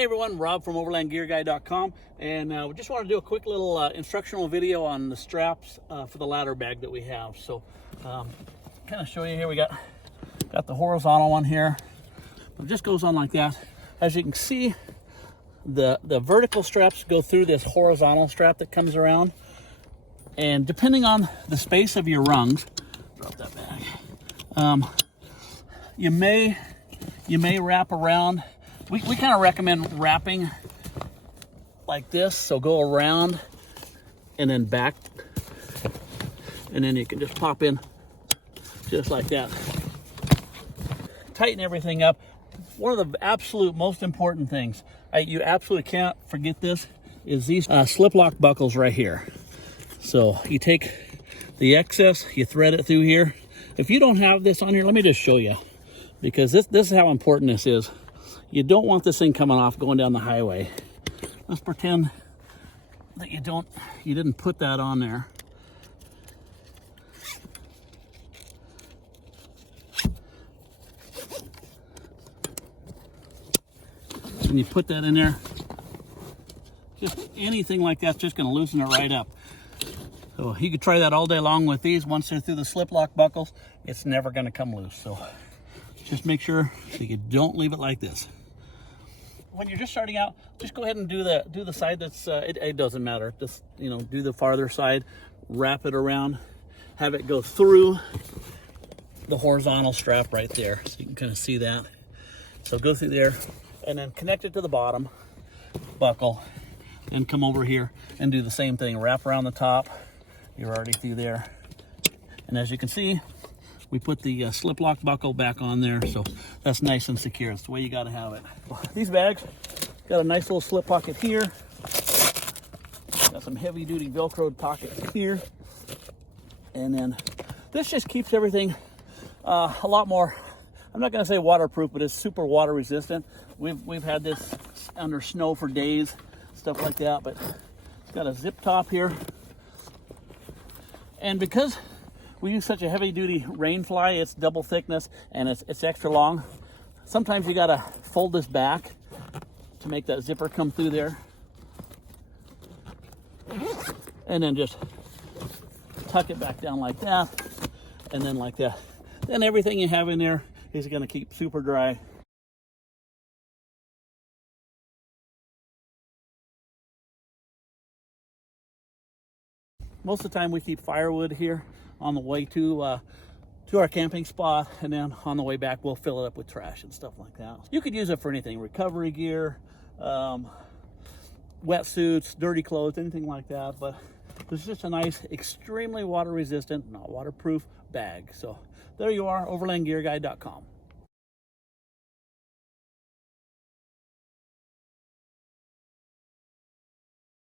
Hey everyone, Rob from overlandgearguy.com, and we just want to do a quick little instructional video on the straps for the ladder bag that we have. So kind of show you here, we got the horizontal one here. It just goes on like that. As you can see, the vertical straps go through this horizontal strap that comes around, and depending on the space of your rungs, drop that bag, you may wrap around. We kind of recommend wrapping like this, so go around and then back, and then you can just pop in just like that. Tighten everything up. One of the absolute most important things, you absolutely can't forget this, is these slip lock buckles right here. So you take the excess, you thread it through here. If you don't have this on here, let me just show you, because this is how important this is. You don't want this thing coming off going down the highway. Let's pretend that you didn't put that on there. And you put that in there. Just anything like that's just gonna loosen it right up. So you could try that all day long with these. Once they're through the slip lock buckles, it's never gonna come loose. So just make sure that you don't leave it like this. When you're just starting out, just go ahead and do the side that's it doesn't matter. Just do the farther side, wrap it around, have it go through the horizontal strap right there, so you can kind of see that. So go through there and then connect it to the bottom buckle, and come over here and do the same thing. Wrap around the top. You're already through there, and as you can see, we put the slip lock buckle back on there, so that's nice and secure. It's the way you got to have it. These bags got a nice little slip pocket here. Got some heavy duty Velcro pockets here. And then this just keeps everything a lot more, I'm not going to say waterproof, but it's super water resistant. We've had this under snow for days, stuff like that, but it's got a zip top here. And because we use such a heavy duty rain fly, it's double thickness and it's extra long. Sometimes you gotta fold this back to make that zipper come through there. And then just tuck it back down like that, and then like that. Then everything you have in there is gonna keep super dry. Most of the time we keep firewood here on the way to our camping spot, and then on the way back we'll fill it up with trash and stuff like that. You could use it for anything: recovery gear, wetsuits, dirty clothes, anything like that. But it's just a nice, extremely water resistant, not waterproof bag. So there you are, overlandgearguy.com.